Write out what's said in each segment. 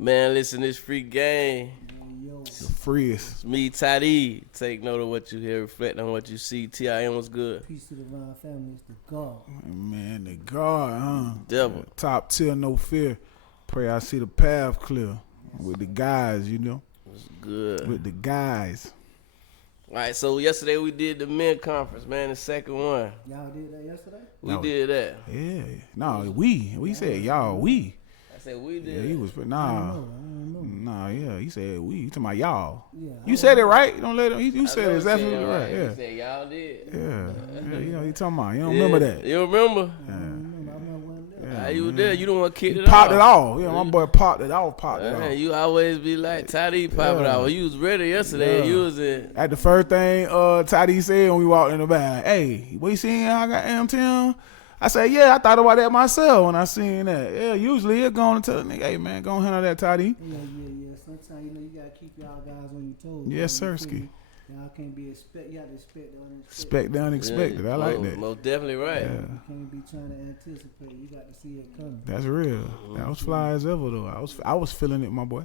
Man, listen, this free game. The freest. It's me, Toddy. Take note of what you hear, reflect on what you see. TIM was good. Peace to the Ryan family. It's the God. Man, the God, huh? Devil. Top tier, no fear. Pray I see the path clear. With the guys, you know. It's good. With the guys. All right, so yesterday we did the men conference, man, the second one. Y'all did that yesterday? We did that. Yeah. No, we said y'all, we. I said we did. Yeah, he was, I nah. don't know. Nah, yeah, he said we. You talking about y'all. Yeah, You said it right. Don't let him. You said know it he exactly said it right. Yeah. He said y'all did. Yeah. You know, he talking about. You don't remember that. You remember? I remember one day. Yeah, You were there. You don't want to kick He it popped it off. off. Yeah, my boy popped it off. You always be like, Toddy pop it Yeah. off. You was ready yesterday. Yeah. You was in. At the first thing Toddy said when we walked in the back, hey, what you seen I got Tim? I said, yeah, I thought about that myself when I seen that. Yeah, usually he'll go and tell the nigga, hey, man, go and handle that, Toddy. Yeah. Sometimes, you got to keep y'all guys on your toes. Yes, sir, Ski. Y'all can't be you got to expect the unexpected. Expect the unexpected. I like that. Most definitely right. Yeah. You can't be trying to anticipate. You got to see it coming. That's real. That was fly as ever, though. I was feeling it, my boy.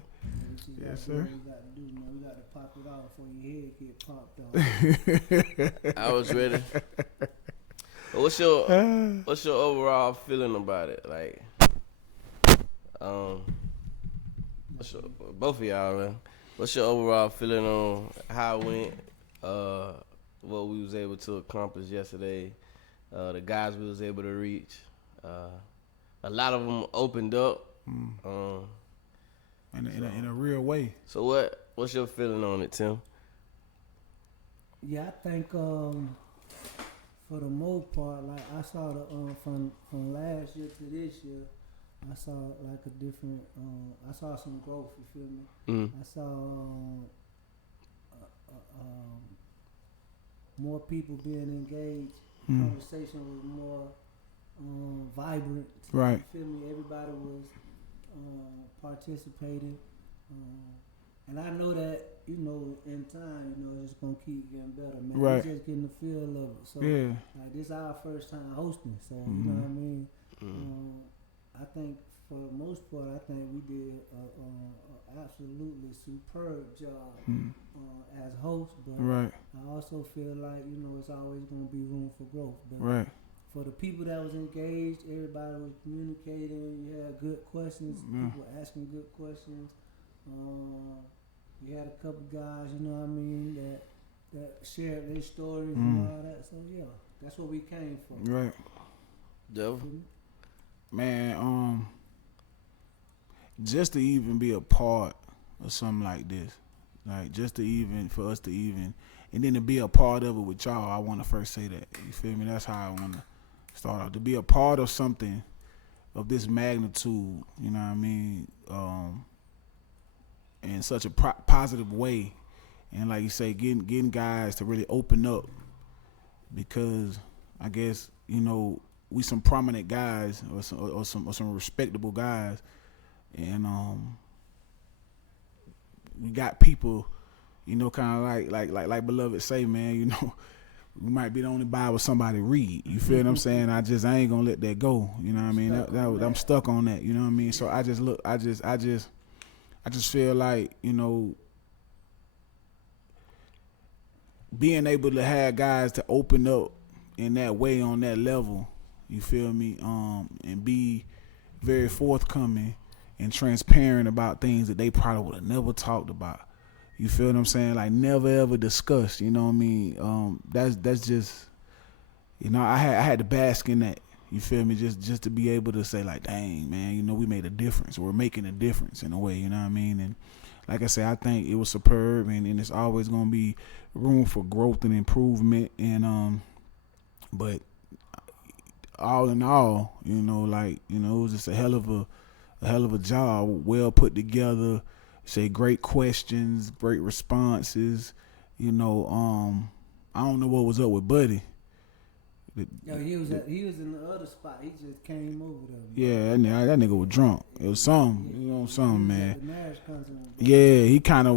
Yes, sir. You got to do, man. You got to pop it off before your head get popped off. I was ready. What's your overall feeling about it? Like, both of y'all, man. What's your overall feeling on how it went? What we was able to accomplish yesterday? The guys we was able to reach. A lot of them opened up. In a real way. So what's your feeling on it, Tim? Yeah, I think for the most part, like I saw the from last year to this year, I saw like a different. I saw some growth. You feel me? I saw more people being engaged. Conversation was more vibrant. Right. You feel me? Everybody was participating, and I know that in time, it's just gonna keep getting better, man. Right. We're just getting the feel of it. So Yeah. like this is our first time hosting, so you know what I mean. I think for the most part, I think we did a absolutely superb job as hosts. But Right. I also feel like it's always gonna be room for growth. But Right. for the people that was engaged, everybody was communicating. You had good questions. People asking good questions. You had a couple guys, that shared their stories and all that. So yeah, that's what we came for. Right. Devil. Man, just to even be a part of something like this, like just to even for us to even, and then to be a part of it with y'all, I want to first say that. You feel me? That's how I want to start off. To be a part of something of this magnitude, you know what I mean, in such a positive way, and like you say, getting guys to really open up, because I guess we some prominent guys or some respectable guys, and we got people, kind of like beloved say, man, we might be the only Bible somebody read. You feel what I'm saying? I ain't gonna let that go. You know what I mean? I'm stuck on that. You know what I mean? So I just feel like being able to have guys to open up in that way on that level. You feel me? And be very forthcoming and transparent about things that they probably would have never talked about. You feel what I'm saying? Like never ever discussed. You know what I mean? That's just I had to bask in that. You feel me? Just to be able to say like, dang man, we made a difference. We're making a difference in a way. You know what I mean? And like I said, I think it was superb, and it's always gonna be room for growth and improvement. And but all in all, it was just a hell of a job, well put together. Say great questions, great responses. I don't know what was up with Buddy. He was in the other spot. He just came over there. Yeah, that nigga was drunk. It was something, something, man. The marriage concert. Yeah, he kind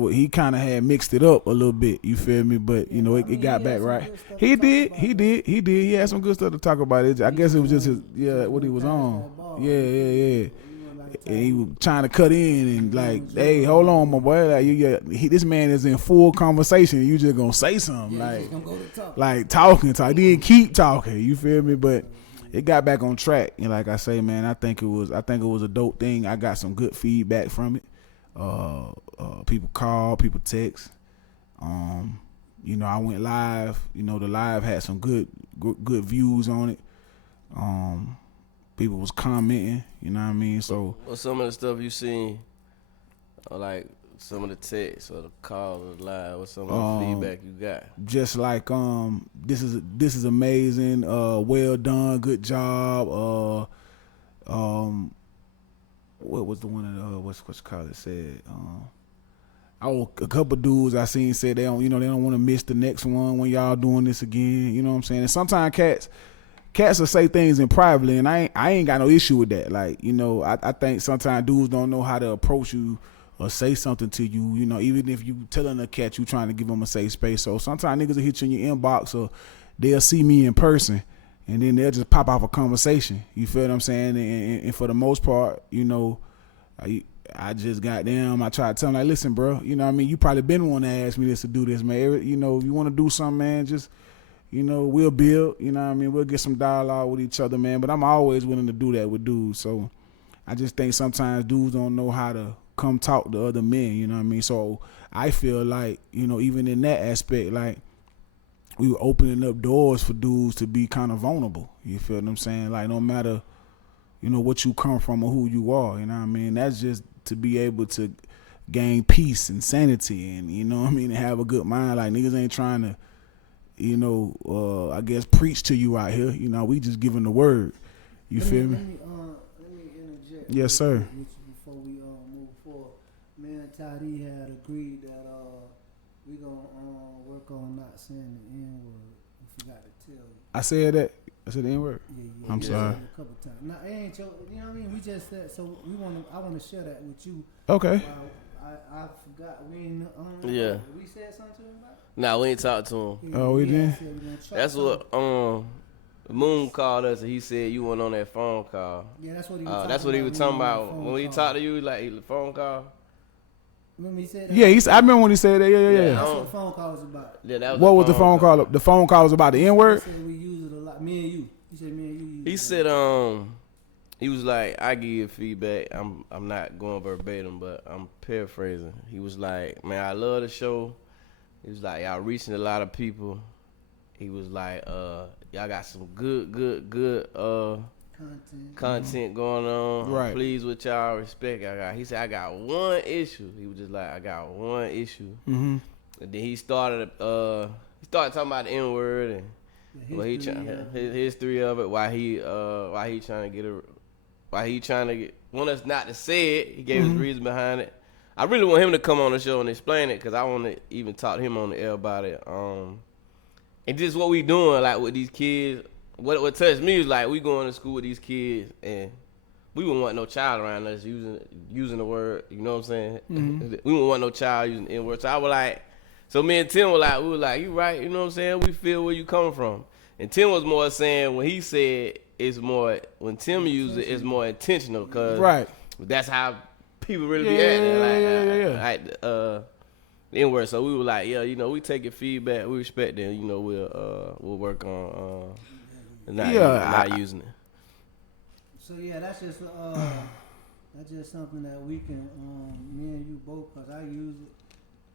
of had mixed it up a little bit. You feel me? But it got back right. He did. He had some good stuff to talk about. I guess it was just what he was on. Yeah. and he was trying to cut in and like, hey, hold on, my boy. Like, this man is in full conversation. You just gonna say something just gonna go to talk. like talking. Then keep talking. You feel me? But it got back on track. And like I say, man, I think it was a dope thing. I got some good feedback from it. People call, people text. I went live. The live had some good views on it. People was commenting, you know what I mean? So what's some of the stuff you seen, or like some of the texts or the calls or the live, what's some of the feedback you got? Just like this is amazing, well done, good job. What was the one that what's called it said? A couple dudes I seen said they don't want to miss the next one when y'all doing this again. You know what I'm saying? And sometimes cats will say things in privately, and I ain't got no issue with that. Like, I think sometimes dudes don't know how to approach you or say something to you, even if you telling a cat you trying to give them a safe space. So sometimes niggas will hit you in your inbox or they'll see me in person and then they'll just pop off a conversation. You feel what I'm saying? And for the most part, I just got them. I try to tell them, like, listen, bro, you probably been wanting to ask me this to do this, man. If you want to do something, man, just we'll build, we'll get some dialogue with each other, man. But I'm always willing to do that with dudes. So I just think sometimes dudes don't know how to come talk to other men, you know what I mean? So I feel like, even in that aspect, like, we were opening up doors for dudes to be kind of vulnerable. You feel what I'm saying? Like, no matter, what you come from or who you are, you know what I mean? That's just to be able to gain peace and sanity and, and have a good mind. Like, niggas ain't trying to, I guess preach to you out here. We just giving the word. You feel me? Let me interject. Yes, sir. Before we move forward, me and Toddy had agreed that we gonna work on not saying the N word. I forgot to tell you. I said that. I said the N word. Yeah. I'm sorry. A couple times. Now it ain't your. You know what I mean? We just said so. I want to share that with you. Okay. I forgot. We ain't. Yeah. We said something to him about it? Nah, we ain't talked to him. Oh, we did? That's what Moon called us and he said you went on that phone call. Yeah, that's what he was talking about. That's what he was talking about when we talked to you, like the phone call. Remember he said that? Yeah, I remember when he said that. Yeah. That's what the phone call was about. Yeah, that was what was the phone call? The phone call was about the N word? He said we use it a lot. Me and you. He said me and you use it. He said he was like, I give you feedback. I'm not going verbatim, but I'm paraphrasing. He was like, man, I love the show. He was like, y'all reaching a lot of people. He was like, y'all got some good content going on. Right. I'm pleased with y'all. Respect. He said, I got one issue. He was just like, I got one issue. Mm-hmm. And then he started talking about the N word and his history of it. Why he trying to want us not to say it. He gave his reason behind it. I really want him to come on the show and explain it because I want to even talk to him on the air about it. And just what we doing, like, with these kids. What touched me is, like, we going to school with these kids and we wouldn't want no child around us using the word, you know what I'm saying? Mm-hmm. We wouldn't want no child using the N-word. So I was like, so me and Tim we were like, you right, you know what I'm saying? We feel where you coming from. And Tim was more saying when he said it's more, when Tim used it, it's more intentional because that's how people really be acting. The N-word. So we were like, yeah, we take your feedback, we respect it, we'll work on not using it. So yeah, that's just something that we can me and you both, cause I use it,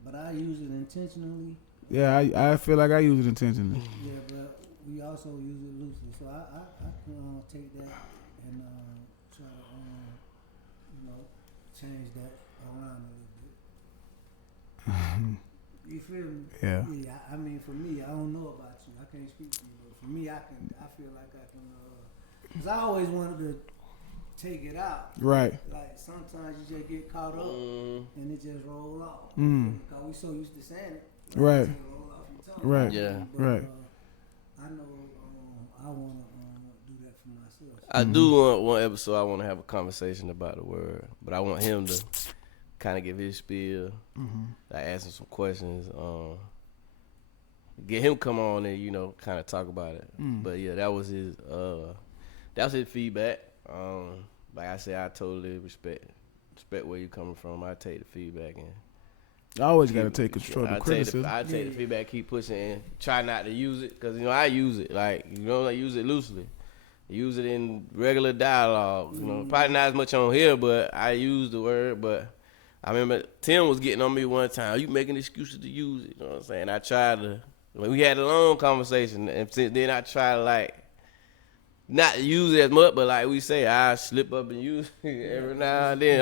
but I use it intentionally. Yeah, I feel like I use it intentionally. Yeah, but we also use it loosely. So I can take that and try to change that around a little bit. You feel me? Yeah. Yeah. I mean, for me, I don't know about you. I can't speak to you, but for me, I feel like I can. Cause I always wanted to take it out. Right. Like sometimes you just get caught up and it just roll off. Cause we so used to saying it. Right. It roll off your tongue. Right. Yeah. But, right. I know I want to do that for myself. I do want one episode. I want to have a conversation about the word, but I want him to kind of give his spiel, like ask him some questions, get him come on and kind of talk about it. But yeah, that was his feedback. like I said, I totally respect where you coming from. I take the feedback and I always got to take constructive criticism. I take the feedback, keep pushing, and try not to use it because I use it like I use it loosely. Use it in regular dialogue. Probably not as much on here, but I use the word. But I remember Tim was getting on me one time. You making excuses to use it? You know what I'm saying? I tried to. We had a long conversation, and since then I try to like not use it as much, but like we say, I slip up and use it every now and then.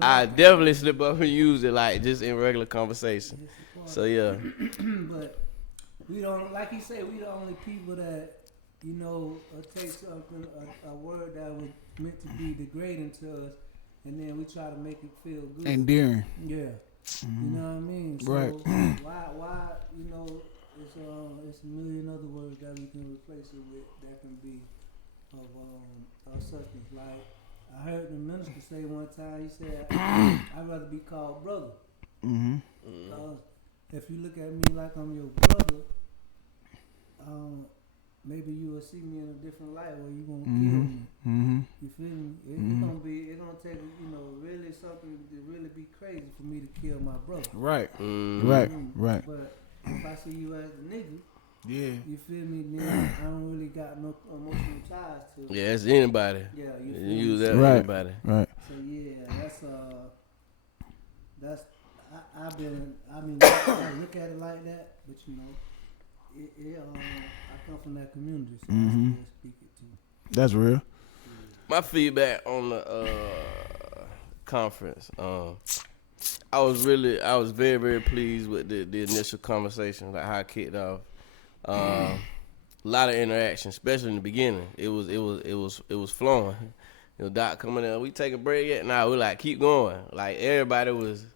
I definitely slip up and use it like just in regular conversation. So yeah. But we don't, like you said, we the only people that take something, a word that was meant to be degrading to us, and then we try to make it feel good. Endearing. Yeah. You know what I mean? So right. Why it's a million other words that we can replace it with that can be of substance. Like I heard the minister say one time, he said, I'd rather be called brother. Because if you look at me like I'm your brother, maybe you will see me in a different light where you gonna kill me. You feel me? It's gonna take really something to really be crazy for me to kill my brother. Right. Right. But if I see you as a nigga, you feel me? Then I don't really got no emotional ties to. Yeah, it's anybody. Yeah, you use that right. anybody. Right. So that's I look at it like that, but I come from that community, so I still speak it too. That's real. My feedback on the conference, I was very, very pleased with the initial conversation, like how it kicked off. A lot of interaction, especially in the beginning. It was flowing. Doc coming in, we take a break yet? Nah, we like keep going. Like everybody was.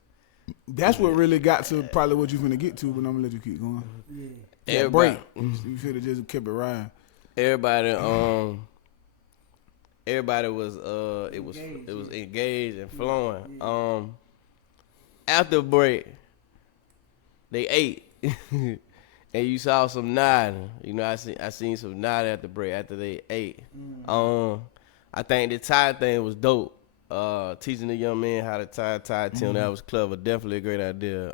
That's what really got to probably what you're gonna get to, but I'm gonna let you keep going. Yeah. Everybody, you should have just kept it riding. Everybody was it was engaged and flowing. Yeah. After break, they ate, and you saw some nodding. I seen some nodding at the break after they ate. I think the tie thing was dope. Teaching the young men how to tie Tim, that was clever. Definitely a great idea.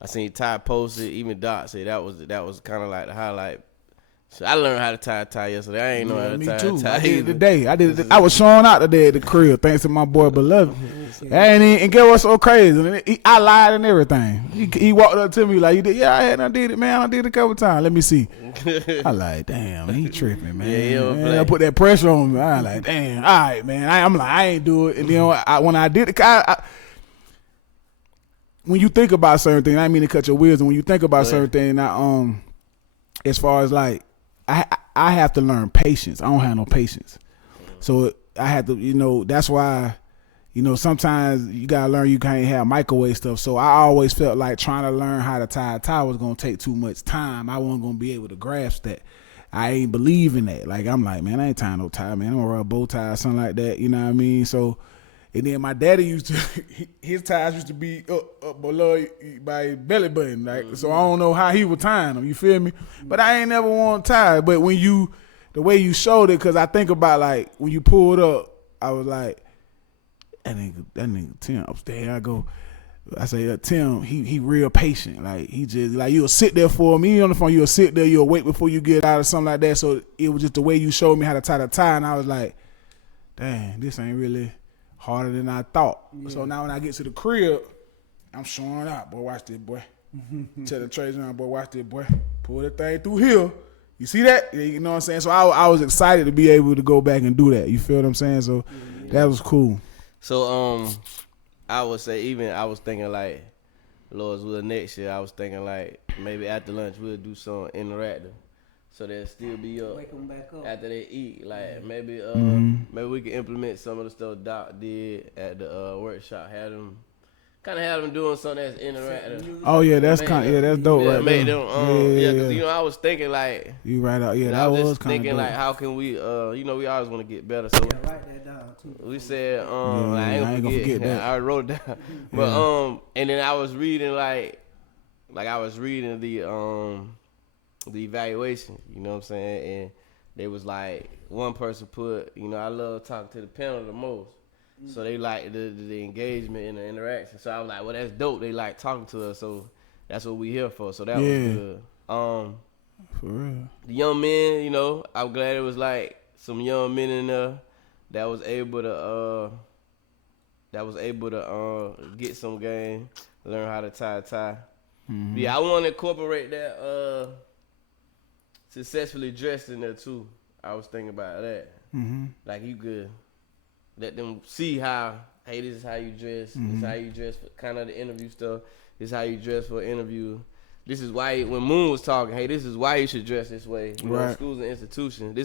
I seen Ty posted, even Doc said that was kind of like the highlight. So I learned how to tie yesterday. I ain't know how to me tie too. tie I did it either. today. I was showing out today at the crib thanks to my boy Beloved. And get what's so crazy? I lied and everything. He walked up to me like, "You did?" Yeah, I did it, man. I did it a couple times. Let me see. I like, damn, he tripping, man. Yeah, I put that pressure on me. I like, damn. All right, man. I'm like, I ain't do it. And when I did it, when you think about certain things, I didn't mean to cut your wheels. And when you think about certain things, as far as like, I have to learn patience. I don't have no patience. So I had to, that's why, sometimes you gotta learn you can't have microwave stuff. So I always felt like trying to learn how to tie a tie was gonna take too much time. I wasn't gonna be able to grasp that. I ain't believe in that. Like I'm like, man, I ain't tying no tie, man. I'm gonna wear a bow tie or something like that. You know what I mean? So, and then my daddy his ties used to be up below by his belly button. Like, so I don't know how he was tying them. You feel me? But I ain't never worn tie. But the way you showed it, because I think about like when you pulled up, I was like, that nigga Tim upstairs. I say, Tim, he real patient. Like he just like you'll sit there for me on the phone. You'll sit there. You'll wait before you get out or something like that. So it was just the way you showed me how to tie the tie, and I was like, dang, this ain't really harder than I thought. Yeah. So now when I get to the crib, I'm showing out. Boy, watch this, boy. Tell the Trace on, boy, watch this, boy. Pull that thing through here. You see that? You know what I'm saying? So I was excited to be able to go back and do that. You feel what I'm saying? So that was cool. So I would say I was thinking like, Lord's will next year. I was thinking like maybe after lunch we'll do some interactive. So they'll still be up, wake them back up after they eat. Like maybe we can implement some of the stuff Doc did at the workshop. Have them doing something that's interactive. Oh yeah, that's that's dope right made there. Them, because I was thinking like you right out. Yeah, that was kind of thinking like how can we we always want to get better. So write that down too. We said I ain't gonna forget that. I wrote it down. But and then I was reading like I was reading the evaluation, you know what I'm saying? And they was like, one person put, I love talking to the panel the most. So they like the engagement and the interaction. So I was like, well, that's dope. They like talking to us, so that's what we here for. So that was good. For real. The young men, I'm glad it was like some young men in there that was able to get some game, learn how to tie. Mm-hmm. Yeah, I want to incorporate that successfully dressed in there too. I was thinking about that. Mm-hmm. Like you could let them see how, hey, this is how you dress. Mm-hmm. This is how you dress for kind of the interview stuff. This is how you dress for an interview. This is why, when Moon was talking, hey, this is why you should dress this way. Schools and institutions.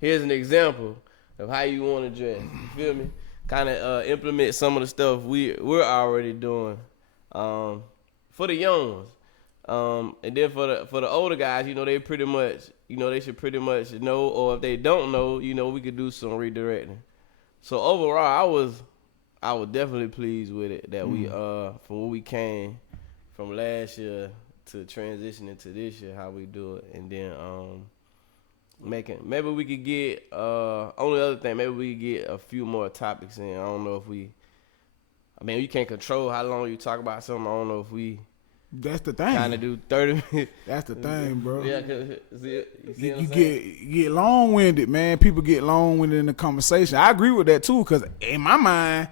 Here's an example of how you want to dress. You feel me? Kind of implement some of the stuff we're already doing for the young ones. And then for the older guys, they pretty much, they should pretty much know, or if they don't know, we could do some redirecting. So overall, I was definitely pleased with it that we from where we came from last year to transitioning to this year, how we do it, and then maybe we could get only other thing, maybe we could get a few more topics in. I don't know if you can't control how long you talk about something. I don't know if we that's the thing. Kind of do 30 minutes. That's the thing, bro. Yeah, cause you get long-winded, man. People get long-winded in the conversation. I agree with that too, cause in my mind,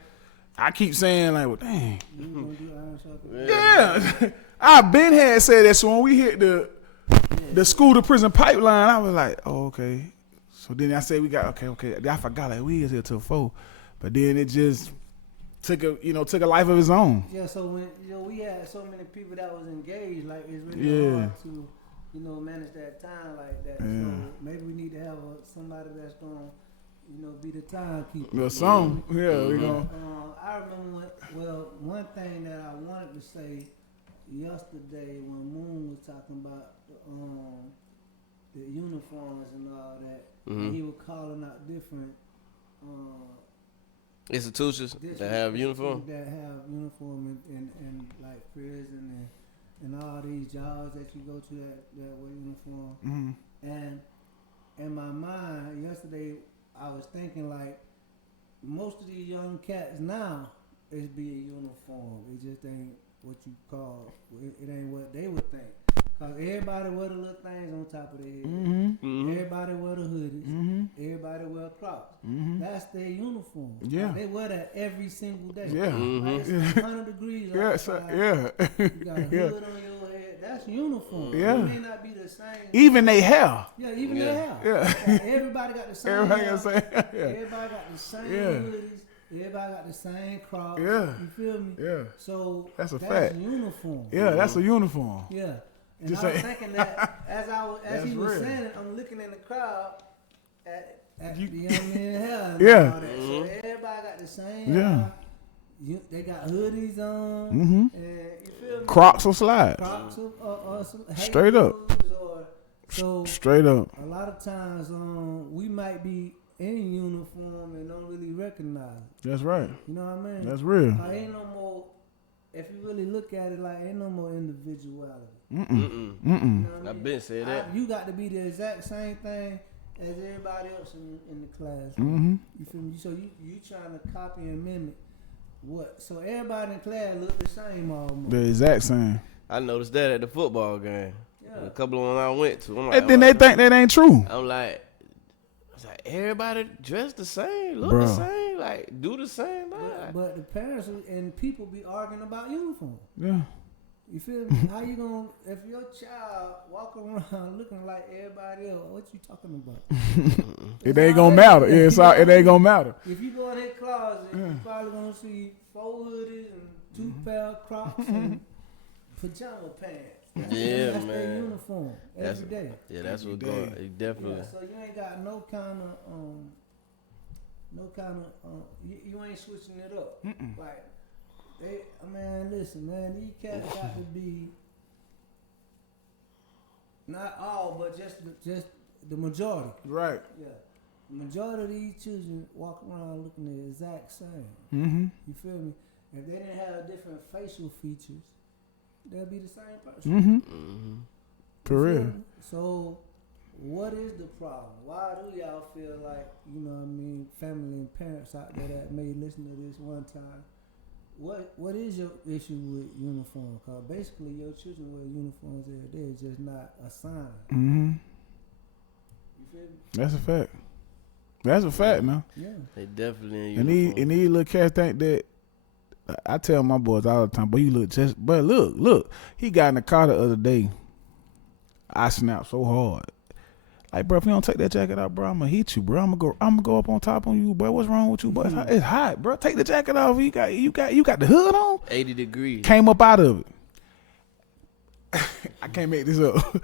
I keep saying like, well, dang. Yeah. I been had said that, so when we hit the school to prison pipeline, I was like, oh, okay. So then I said we got okay. I forgot like we is here till 4, but then it just took a life of its own. Yeah. So when we had so many people that was engaged, like it's really hard to manage that time like that. Yeah. So maybe we need to have somebody that's gonna be the timekeeper. Some, yeah, I remember one thing that I wanted to say yesterday when Moon was talking about the uniforms and all that, and he was calling out different institutions that have uniform. That have uniform and like prison and all these jobs that you go to that wear uniform. Mm-hmm. And in my mind yesterday, I was thinking like most of these young cats now is be a uniform. It just ain't what you call. It ain't what they would think. Cause everybody wear the little things on top of their head. Mm-hmm. Everybody wear the hoodies. Mm-hmm. Everybody wear Crocs. Mm-hmm. That's their uniform. Yeah. Like they wear that every single day. Yeah. Like it's 100 degrees outside. Yeah. You got a hood on your head. That's uniform. Yeah. It may not be the same. Even they hair. Yeah, even their hair. Yeah. Everybody got the same Everybody hair. got the same. Yeah. Everybody got the same hoodies. Everybody got the same Crocs. Yeah. You feel me? Yeah. So that's a fact. Uniform. Yeah, that's a uniform. Yeah. And Just I was thinking that as he was saying it, I'm looking in the crowd at the young men hair and all that. So everybody got the same hair. They got hoodies on. Mm-hmm. And you feel me? Crocs or slides. Crocs or some straight up. Straight up. A lot of times we might be in uniform and don't really recognize it. That's right. You know what I mean? That's real. Ain't no more. If you really look at it, like ain't no more individuality. Mm-mm. You know what I mean? I've been said that. You got to be the exact same thing as everybody else in the class. Mm-hmm. You feel me? So you trying to copy and mimic what? So everybody in class look the same almost. The exact same. I noticed that at the football game. Yeah. A couple of them I went to. I'm And like, then they think that ain't true. I'm like, everybody dressed the same, look Bro. the same, like do the same. But the parents and people be arguing about uniform. Yeah. You feel me? How you gonna, if your child walk around looking like everybody else, what you talking about? It ain't gonna matter. Yeah, it ain't gonna matter. If you go in their closet, you probably gonna see 4 hoodies and 2 pair of Crocs and pajama pants. That's man. their uniform every day. Yeah, that's what's going. Definitely. Yeah, so you ain't got no kind of, you ain't switching it up. Mm-mm. Like, listen, man, these cats got to be not all, but just the majority. Right. Yeah, the majority of these children walk around looking the exact same. Mm-hmm. You feel me? If they didn't have different facial features, they'll be the same person. Mm-hmm. Mm-hmm. For real. So what is the problem? Why do y'all feel like, family and parents out there that may listen to this one time? What is your issue with uniform? Because basically your children wear uniforms every day. It's just not a sign. Mm-hmm. You feel me? That's a fact. That's a fact, man. Yeah. They definitely in And uniform. these little cats think that. I tell my boys all the time, but look. He got in the car the other day. I snapped so hard. Like, bro, if you don't take that jacket off, bro, I'm gonna hit you, bro. I'm gonna go up on top on you, boy. What's wrong with you, boy? It's hot, bro. Take the jacket off. You got the hood on. 80 degrees. Came up out of it. I can't make this up.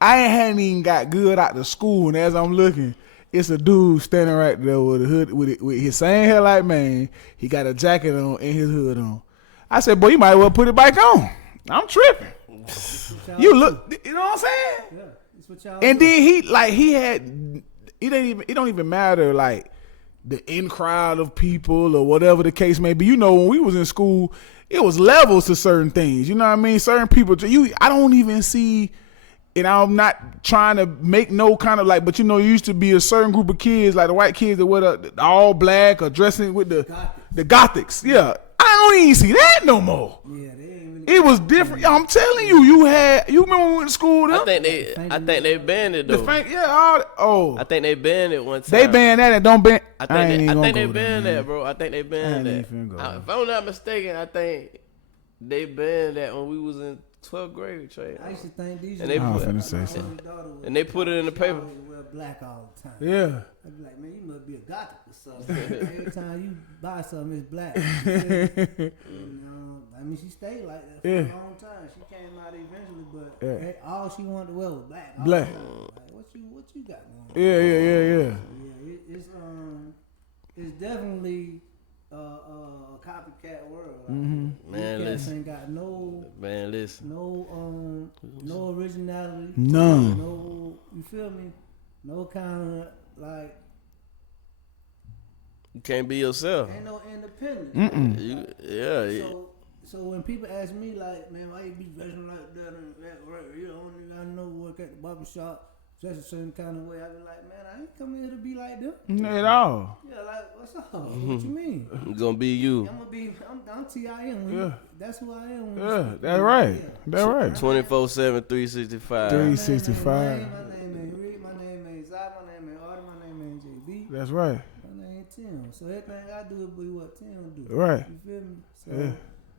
I hadn't even got good out of school, and as I'm looking, it's a dude standing right there with a hood, with his same hair like man. He got a jacket on and his hood on. I said, boy, you might well put it back on. I'm tripping. You look, you know what I'm saying? Yeah. It's what y'all And do. then it don't even matter like the in crowd of people or whatever the case may be. You know, when we was in school, it was levels to certain things. You know what I mean? Certain people, I don't even see. And I'm not trying to make no kind of like, but you used to be a certain group of kids, like the white kids that wear the all black or dressing with the Gothics. Yeah. I don't even see that no more. Yeah, they ain't really. It was different. I'm telling you, you remember when we went to school? I think they banned it though. I think they banned it one time. they banned that and don't ban. I think they banned that, bro. I think they banned I ain't that. even gonna go If I'm not mistaken, I think they banned that when we was in 12th grade, Trey. I used to think these. And they I was put- finna say my something. only daughter was- And they put it in the she paper. always wear black all the time. Yeah. I'd be like, man, you must be a Gothic or something. Every time you buy something, it's black. I mean, she stayed like that for Yeah. a long time. She came out eventually, but Yeah. all she wanted to wear was black. Black. Like, what you got going on? Yeah. Yeah, it's definitely a copycat world. Like, Mm-hmm. Man, these cats listen. ain't got no originality. None. No, you feel me? No kind of like, You can't be yourself. ain't no independence. Mm-mm. Yeah. So when people ask me like, man, why you be dressing like that and that, right? You know, I know work at the barber shop, dress a certain kind of way. I be like, man, I ain't coming here to be like them. Not at all. Yeah, like, what's up? What you mean? It's gonna be you. I'm T.I.M. Yeah. That's who I am. Yeah, that's right. That's right. 24/7, 365. 365. My name ain't Reed. My name ain't Zai. My name ain't Artie. My name ain't JB. That's right. My name ain't Tim. So everything I do will be what Tim do. Right. You feel me? So Yeah.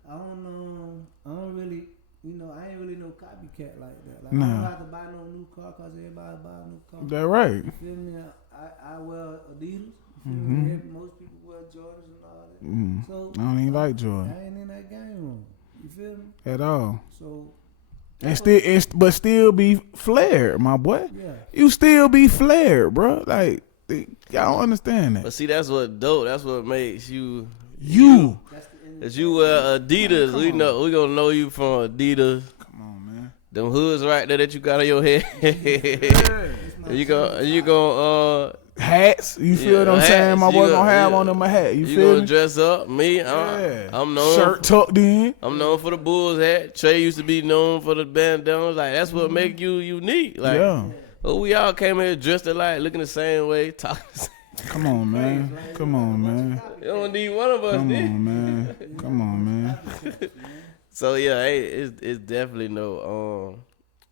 I don't really, I ain't really no copycat like that. Like, Nah. I don't have to buy no new car because everybody buy a new car. That's right. You feel me? I wear Adidas. You feel Mm-hmm. me? Most people wear Jordans and all that. Mm. So I don't even like Jordan I ain't in that game room. You feel me? at all. So But still be flared, my boy. yeah. You still be flared, bro. Like y'all don't understand that. But see, that's what dope. That's what makes you. You. That's the end. As you wear Adidas, we gonna know you from Adidas. Come on, man. Them hoods right there that you got on your head. you gonna Hats. You feel what I'm hats. saying? My You boy gonna- gonna have yeah. on them a hat. You you feel gonna me? dress up. Me, Yeah. I'm known. Shirt tucked in. I'm known for the Bulls hat. Trey used to be known for the bandanas. Like that's what make you unique. Like Yeah. we all came here dressed alike, looking the same way, talking the same. Come on, man. Come on, man. You don't need one of us, Come dude. on, man. Come on, man. So yeah, hey, it's definitely no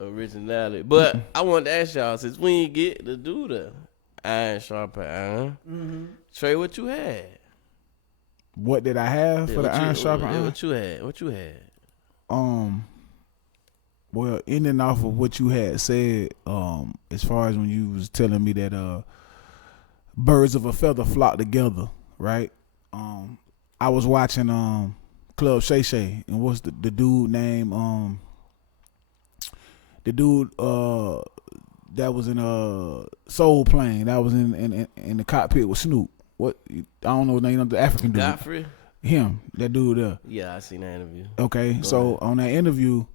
originality. But I wanted to ask y'all, since we ain't get to do the iron sharpen iron, Mm-hmm. Trey, what you had? What did I have for the iron sharpen iron? What you had? What you had? Well, ending off of what you had said, as far as when you was telling me that birds of a feather flock together, right? I was watching Club Shay Shay, and what's the dude name? The dude that was in Soul Plane, that was in the cockpit with Snoop. What, I don't know his name, the African dude. Godfrey? Him, that dude there. Yeah, I seen that interview. Okay, Go so ahead. on that interview,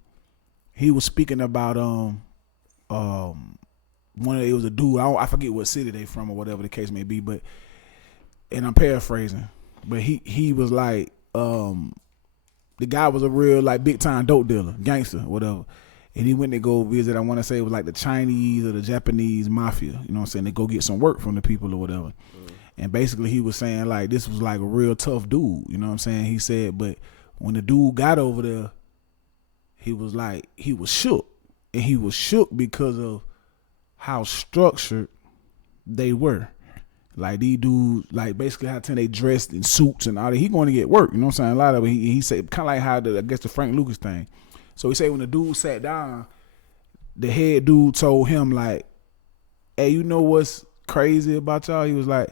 he was speaking about it was a dude. I forget what city they from or whatever the case may be, but and I'm paraphrasing, but he was like the guy was a real like big time dope dealer, gangster, whatever, And he went to go visit, I want to say it was like the Chinese or the Japanese mafia, you know what I'm saying, to go get some work from the people or whatever. And basically he was saying like this was like a real tough dude, you know what I'm saying? He said, but when the dude got over there, he was like, he was shook. And he was shook because of how structured they were. Like these dudes, like basically how they dressed in suits and all that. He going to get work, you know what I'm saying? A lot of it, he said, kind of like how I guess the Frank Lucas thing. So he said when the dude sat down, the head dude told him like, hey, you know what's crazy about y'all? He was like,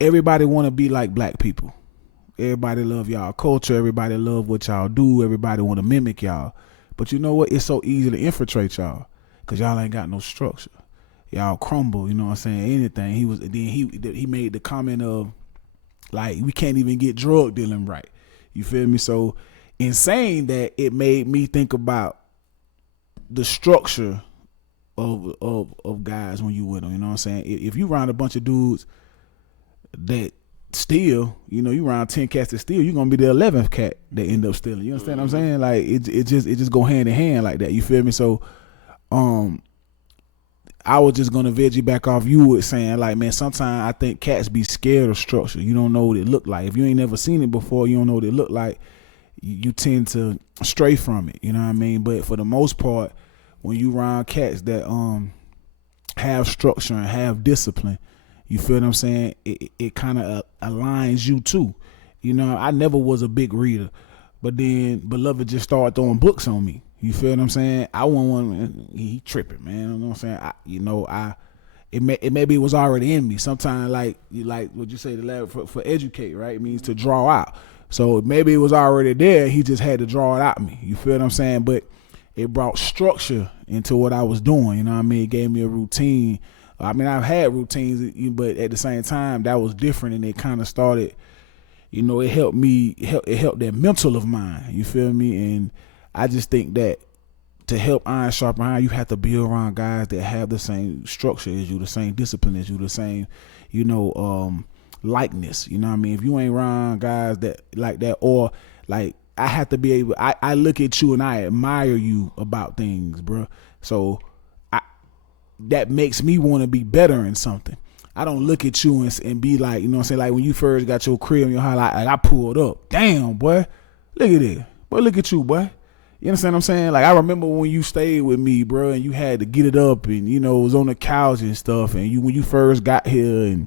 everybody want to be like black people. Everybody love y'all culture. Everybody love what y'all do. Everybody want to mimic y'all. But you know what? It's so easy to infiltrate y'all because y'all ain't got no structure. Y'all crumble, you know what I'm saying? Anything. He made the comment of like, we can't even get drug dealing right. You feel me? So in saying that, it made me think about the structure of guys when you with them. You know what I'm saying? If you around a bunch of dudes that steal, you know, you around 10 cats that steal, you're gonna be the 11th cat that end up stealing. You understand what I'm saying? Like it just go hand in hand like that. You feel me? So I was just gonna veggie back off you with saying like, man, sometimes I think cats be scared of structure. You don't know what it look like. If you ain't never seen it before, you don't know what it look like. You tend to stray from it. You know what I mean? But for the most part, when you around cats that have structure and have discipline, you feel what I'm saying? It kind of aligns you too. You know, I never was a big reader, but then Beloved just started throwing books on me. You feel what I'm saying? I want one. He tripping, man. You know what I'm saying? Maybe it was already in me. Sometimes like what you say, the lab for educate, right? It means to draw out. So maybe it was already there. He just had to draw it out of me. You feel what I'm saying? But it brought structure into what I was doing. You know what I mean? It gave me a routine. I mean, I've had routines, but at the same time, that was different, and it kind of started. You know, it helped me. It helped that mental of mine. You feel me? And I just think that to help iron sharpen iron, you have to be around guys that have the same structure as you, the same discipline as you, the same, you know, likeness. You know what I mean? If you ain't around guys that like that, or like I have to be able. I look at you and I admire you about things, bro. So that makes me want to be better in something. I don't look at you and be like, you know what I'm saying? Like when you first got your crib in your house, like I pulled up. Damn, boy. Look at it. Boy, look at you, boy. You understand what I'm saying? Like I remember when you stayed with me, bro, and you had to get it up and, you know, it was on the couch and stuff. And when you first got here and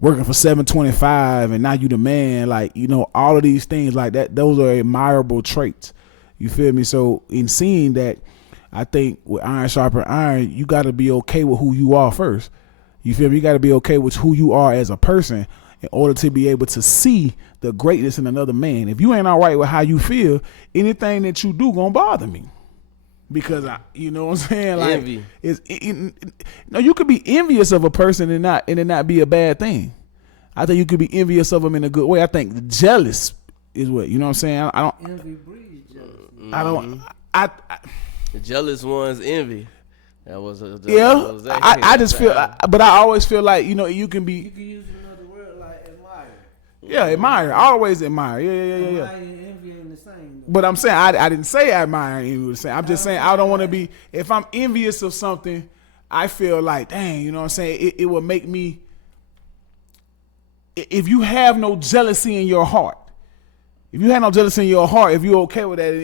working for $7.25 and now you the man, like, you know, all of these things like that, those are admirable traits. You feel me? So in seeing that, I think with iron sharpen iron, you got to be okay with who you are first. You feel me? You got to be okay with who you are as a person in order to be able to see the greatness in another man. If you ain't all right with how you feel, anything that you do gonna bother me. Because you know what I'm saying? Like, envy. No, you could be envious of a person and it not be a bad thing. I think you could be envious of them in a good way. I think jealous is what, you know what I'm saying? I don't. Envy breeds jealousy. I don't. The jealous ones envy. That was I just feel, but I always feel like, you know, you can be. You can use another word like admire. Yeah, admire. I always admire. Yeah. Admire and envy ain't the same. But I'm saying I didn't say admire and envy the same. I'm just saying I don't want to be. If I'm envious of something, I feel like, dang, you know what I'm saying? It will make me. If you have no jealousy in your heart, if you you're okay with that,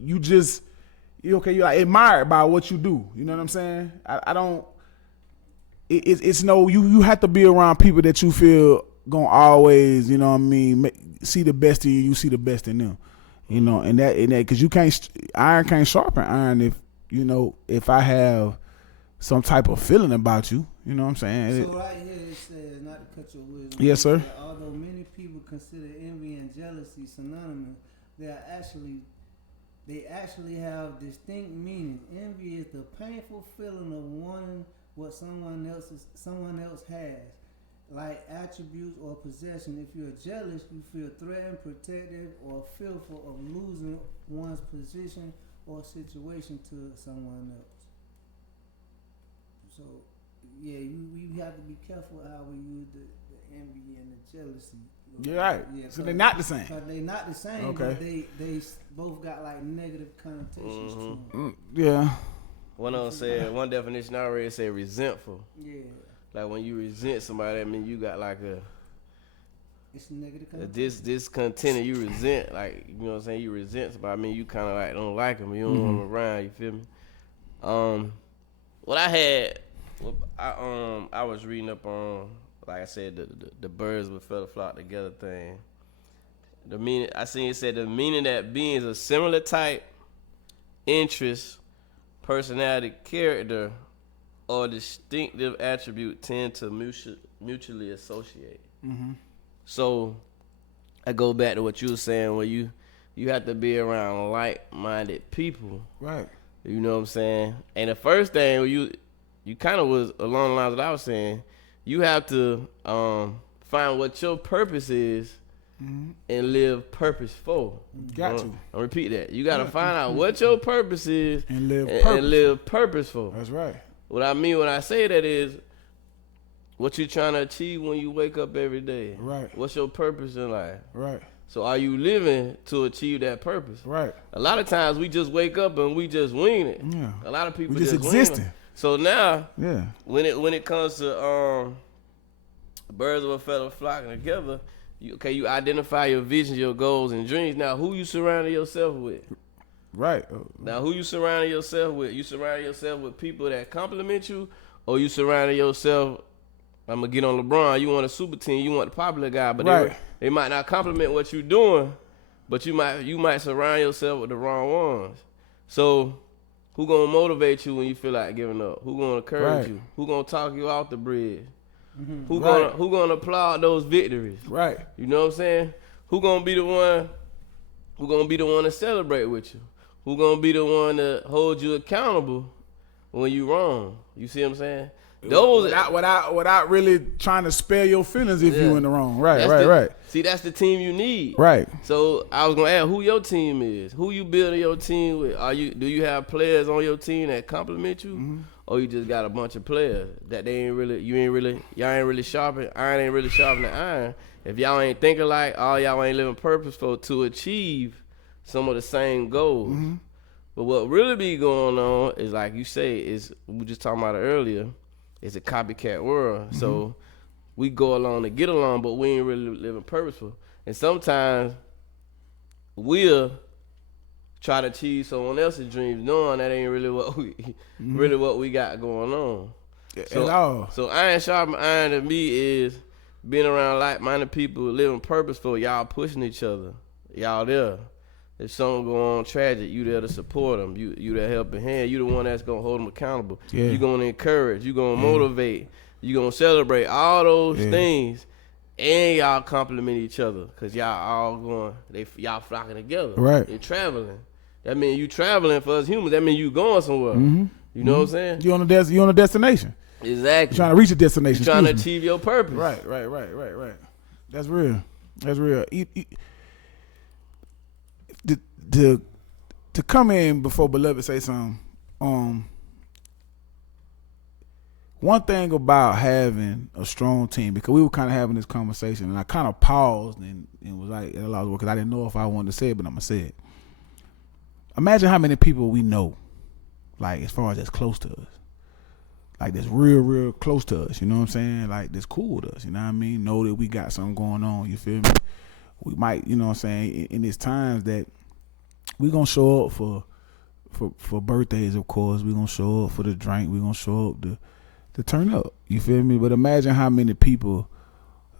you just. You okay? You're like admired by what you do. You know what I'm saying? I don't. It's no. You have to be around people that you feel gonna always. You know what I mean? See the best in you. You see the best in them. You know, and that because you can't. Iron can't sharpen iron if I have some type of feeling about you. You know what I'm saying? So right here it says, not to cut your wisdom. Yes, sir. Although many people consider envy and jealousy synonymous, they actually have distinct meanings. Envy is the painful feeling of wanting what someone else has, like attributes or possession. If you're jealous, you feel threatened, protected, or fearful of losing one's position or situation to someone else. So, yeah, you have to be careful how we use the envy and the jealousy. You're right. Yeah, so they're not the same. They not the same. Okay. But they both got like negative connotations to them. Yeah. One definition I read said resentful. Yeah. Like when you resent somebody, that means you got like It's negative connotation. discontented. You resent, like, you know what I'm saying? You resent somebody. I mean, you kind of like don't like them. You don't want them around. You feel me? What I had, I was reading up on, like I said, the birds would feather flock together thing. The meaning I seen it said the meaning that beings of similar type, interest, personality, character, or distinctive attribute tend to mutually associate. Mm-hmm. So I go back to what you were saying, where you have to be around like-minded people. Right. You know what I'm saying? And the first thing you kind of was along the lines of what I was saying. You have to find what your purpose is and live purposeful. Got to. I'll repeat that. You got to find out what your purpose is And live and live purposeful. That's right. What I mean when I say that is what you trying to achieve when you wake up every day. Right. What's your purpose in life? Right. So are you living to achieve that purpose? Right. A lot of times we just wake up and we just wing it. Yeah. A lot of people We just wing existing. it. So now, Yeah. when it comes to birds of a feather flocking together, you identify your visions, your goals, and dreams. Now, who you surrounding yourself with? Right. Now, who you surrounding yourself with? You surrounding yourself with people that compliment you, or you surrounding yourself? I'm gonna get on LeBron. You want a super team. You want the popular guy, but Right. they might not compliment what you're doing, but you might surround yourself with the wrong ones. So, who gonna motivate you when you feel like giving up? Who gonna encourage Right. you? Who gonna talk you off the bridge? Who Right. gonna applaud those victories? Right. You know what I'm saying? Who gonna be the one? Who gonna be the one to celebrate with you? Who gonna be the one to hold you accountable when you wrong? You see what I'm saying? Those without really trying to spare your feelings if you in the wrong. Right. that's Right. See, that's the team you need. Right. So I was gonna ask who your team is. Who you building your team with? Do you have players on your team that compliment you, or you just got a bunch of players that y'all ain't really sharpening the iron. If y'all ain't thinking like, y'all ain't living purposeful to achieve some of the same goals. But what really be going on is, like you say, we were just talking about it earlier. It's a copycat world. So we go along to get along, but we ain't really living purposeful. And sometimes we'll try to achieve someone else's dreams, knowing that ain't really what we got going on. At all. So iron sharpen iron to me is being around like-minded people, living purposeful. Y'all pushing each other. Y'all there. If something go on tragic, you there to support them. You that helping hand. You the one that's gonna hold them accountable. Yeah. You gonna encourage. You gonna motivate. You gonna celebrate all those things, and y'all compliment each other because y'all all y'all flocking together. Right. You're traveling. That means you traveling for us humans. That means you going somewhere. You know what I'm saying? You on a destination. Exactly. You're trying to reach a destination. You're trying to achieve your purpose. Right. That's real. To come in before Beloved say something, one thing about having a strong team, because we were kind of having this conversation, and I kind of paused and was like, at a loss because I didn't know if I wanted to say it, but I'm going to say it. Imagine how many people we know, like as far as that's close to us. Like that's real close to us, you know what I'm saying? Like that's cool with us, you know what I mean? Know that we got something going on, you feel me? We might, you know what I'm saying, in these times that we gonna show up for birthdays, of course. We gonna show up for the drink. We gonna show up to turn up. You feel me? But imagine how many people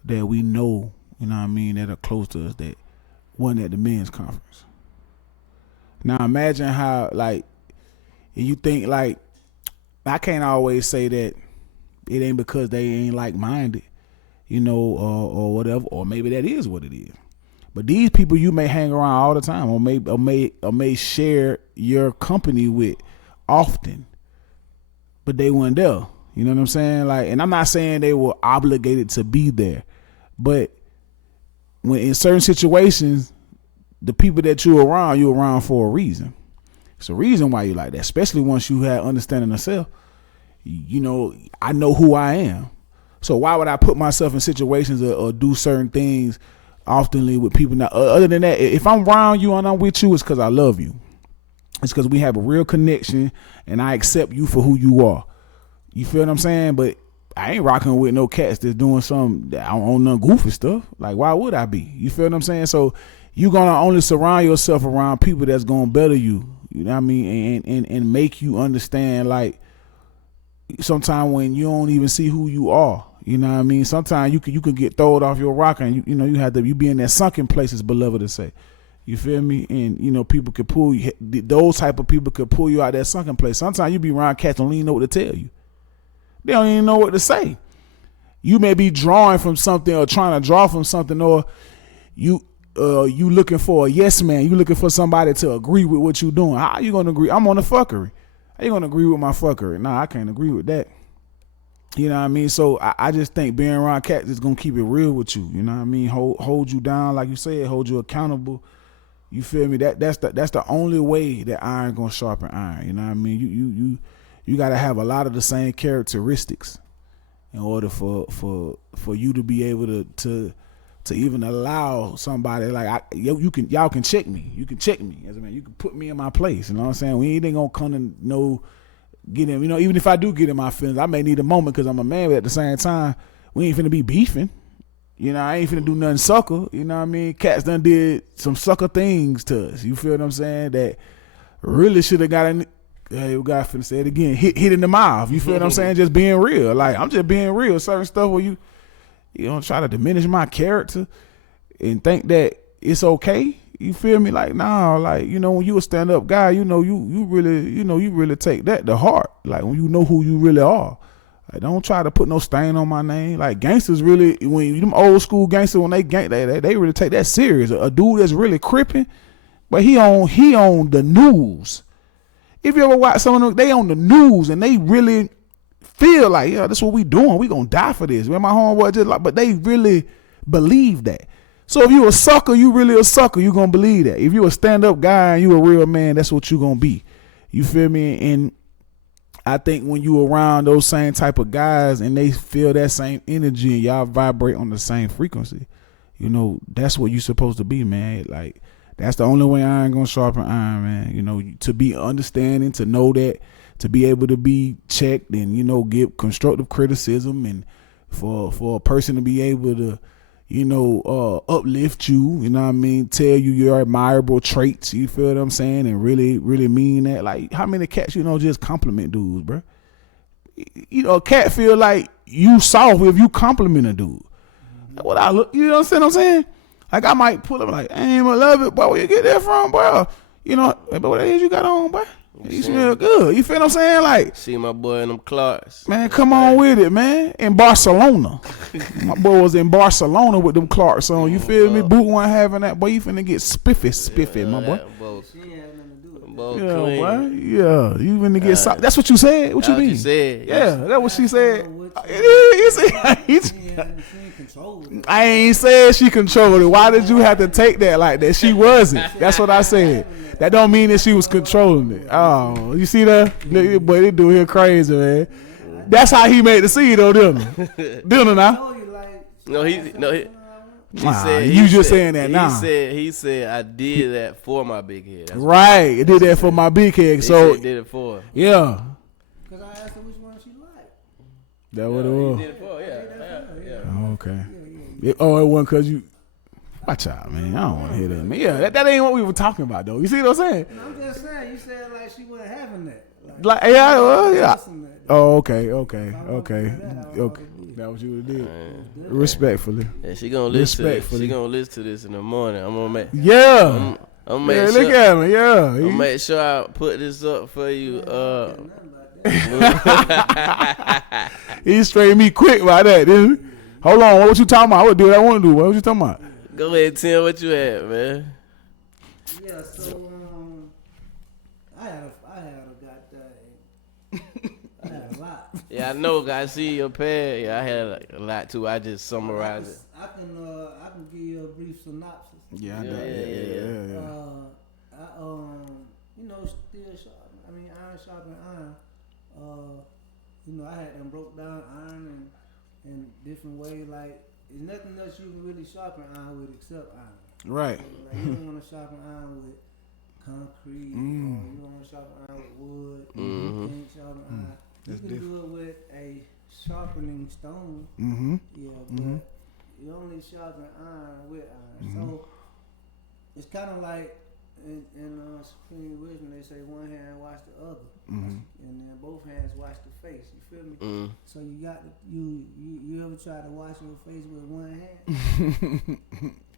that we know, you know what I mean, that are close to us that wasn't at the men's conference. Now imagine how, like, you think, like, I can't always say that it ain't because they ain't like-minded, you know, or whatever, or maybe that is what it is. But these people you may hang around all the time, or may share your company with often, but they weren't there. You know what I'm saying? Like, and I'm not saying they were obligated to be there, but when in certain situations, the people that you're around for a reason. It's a reason why you like that, especially once you have understanding of self. You know, I know who I am, so why would I put myself in situations or do certain things oftenly with people. Now, other than that, if I'm around you and I'm with you, it's because I love you. It's because we have a real connection and I accept you for who you are. You feel what I'm saying? But I ain't rocking with no cats that's doing something that I don't own none goofy stuff. Like, why would I be? You feel what I'm saying? So you're going to only surround yourself around people that's going to better you. You know what I mean? And make you understand, like, sometimes when you don't even see who you are. You know what I mean? Sometimes you could get thrown off your rocker and you be in that sunken places, beloved to say. You feel me? And people could pull you. Those type of people could pull you out that sunken place. Sometimes you be around cats don't even know what to tell you. They don't even know what to say. You may be drawing from something or trying to draw from something, or you looking for a yes man. You looking for somebody to agree with what you doing. How you gonna agree? I'm on the fuckery. How you gonna agree with my fuckery? Nah, I can't agree with that. You know what I mean? So I just think being around cats is gonna keep it real with you. You know what I mean? Hold you down, like you said, hold you accountable. You feel me? That's the only way that iron gonna sharpen iron. You know what I mean? You gotta have a lot of the same characteristics in order for you to be able to even allow somebody like y'all can check me. You can check me as a man. You can put me in my place. You know what I'm saying? We ain't gonna come to get him. Even if I do get in my feelings, I may need a moment because I'm a man. But at the same time, we ain't finna be beefing. I ain't finna do nothing sucker. You know what I mean? Cats done did some sucker things to us. You feel what I'm saying? That really should have got in. Hey, we got finna say it again. Hit in the mouth. You feel what I'm saying? Just being real. Like, I'm just being real. Certain stuff where you don't try to diminish my character and think that it's okay. You feel me? Like, nah, like, when you a stand up guy, you really take that to heart. Like, when you know who you really are. Like, don't try to put no stain on my name. Like, gangsters really, when them old school gangsters, when they gang, they really take that serious. A dude that's really cripping, but he on the news. If you ever watch some of them, they on the news and they really feel like, yeah, that's what we doing. We gonna die for this. Man, my homeboy just like, but they really believe that. So if you a sucker, you really a sucker. You gonna believe that. If you a stand up guy and you a real man, that's what you gonna be. You feel me? And I think when you around those same type of guys and they feel that same energy and y'all vibrate on the same frequency, that's what you supposed to be, man. Like, that's the only way iron gonna sharpen iron, man. To be understanding, to know that, to be able to be checked and, give constructive criticism, and for a person to be able to, uplift you, you know what I mean, tell you your admirable traits, you feel what I'm saying, and really, really mean that. Like, how many cats, just compliment dudes, bro? A cat feel like you soft if you compliment a dude. Like, what I look, you know what I'm saying? Like, I might pull up like, hey, I love it, boy, where you get that from, bro? But what the hell you got on, boy? You smell good. You feel what I'm saying? Like, see my boy in them Clarks. Man, come on with it, man. In Barcelona. My boy was in Barcelona with them Clarks on. You feel me? Boot one having that. Boy, you finna get spiffy, my boy. Yeah, boy. Yeah, you finna get soft. That's what you said? What you mean? What you said. Yeah, that's what she said. I ain't said she controlled it. Why did you have to take that like that? She wasn't. That's what I said. That don't mean that she was controlling it. Oh, you see that? Boy, they do here crazy, man. That's how he made the seed, though, didn't he? Didn't he now? He said, you just saying that now. He said, I did that for my big head. That's right, I did that for my big head. So did it for her. Yeah. Because I asked her which one she liked. That what it was. He did it for her, yeah. Okay. It wasn't because you. Watch out, man. I don't want to hear that, man. Yeah, that ain't what we were talking about, though. You see what I'm saying? No, I'm just saying. You said like she wasn't having that. Like yeah, well, yeah. Oh, okay. That what you would have did. Respectfully. Yeah, she gonna listen. She gonna listen to this in the morning. I'm gonna make. Yeah. I'm make sure. Look at me. Yeah. I'm gonna make sure I put this up for you. He straightened me quick by that, didn't he? Hold on. What you talking about? I would do what I want to do. What you talking about? Go ahead and tell what you had, man. Yeah, so I had a lot. Yeah, I know. I see your pad. Yeah, I had a lot too. I just summarized it. I can give you a brief synopsis. Yeah. Iron sharpen iron. I had them broke down iron in different ways. Like there's nothing else you can really sharpen iron with except iron. Right. So, like, you don't want to sharpen iron with concrete, or you don't want to sharpen iron with wood. You can't sharpen iron. You can do it with a sharpening stone. But you only sharpen iron with iron. So it's kind of like in Supreme Wisdom, they say one hand wash the other, and then both hands wash the face. You feel me? So you got to, you ever try to wash your face with one hand?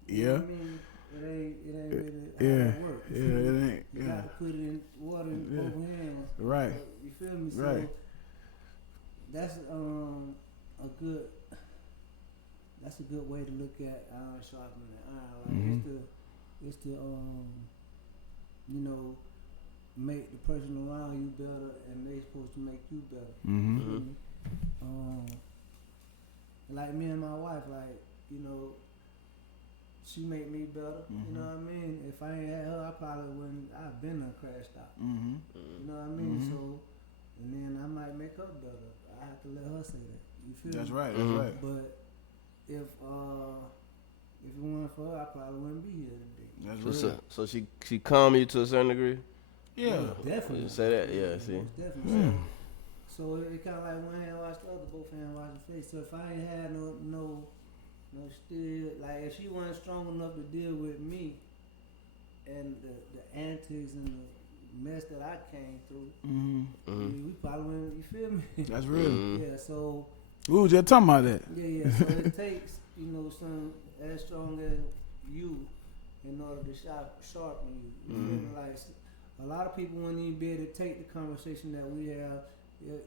You know what I mean? It ain't really how it works. It ain't. You got to put it in water in both hands. Right. You feel me? Right. So that's a good way to look at iron sharpening iron. Like it's to you know, make the person around you better, and they supposed to make you better. Like me and my wife, like, you know, she made me better. You know what I mean? If I ain't had her, I probably wouldn't. I've been a crash out. You know what I mean? So, and then I might make her better. I have to let her say that. You feel That's me? right. That's right. But if it weren't for her, I probably wouldn't be here today. That's right. So she calm you to a certain degree. Yeah. Definitely. You say that, yeah. See. Definitely. So it kind of like one hand wash the other, both hands wash the face. So if I ain't had no still, like if she wasn't strong enough to deal with me and the antics and the mess that I came through, we probably wouldn't. You feel me? That's real. Yeah. So we was just talking about that. Yeah. So it takes, you know, some as strong as you in order to sharpen you. You feel me? Like a lot of people wouldn't even be able to take the conversation that we have,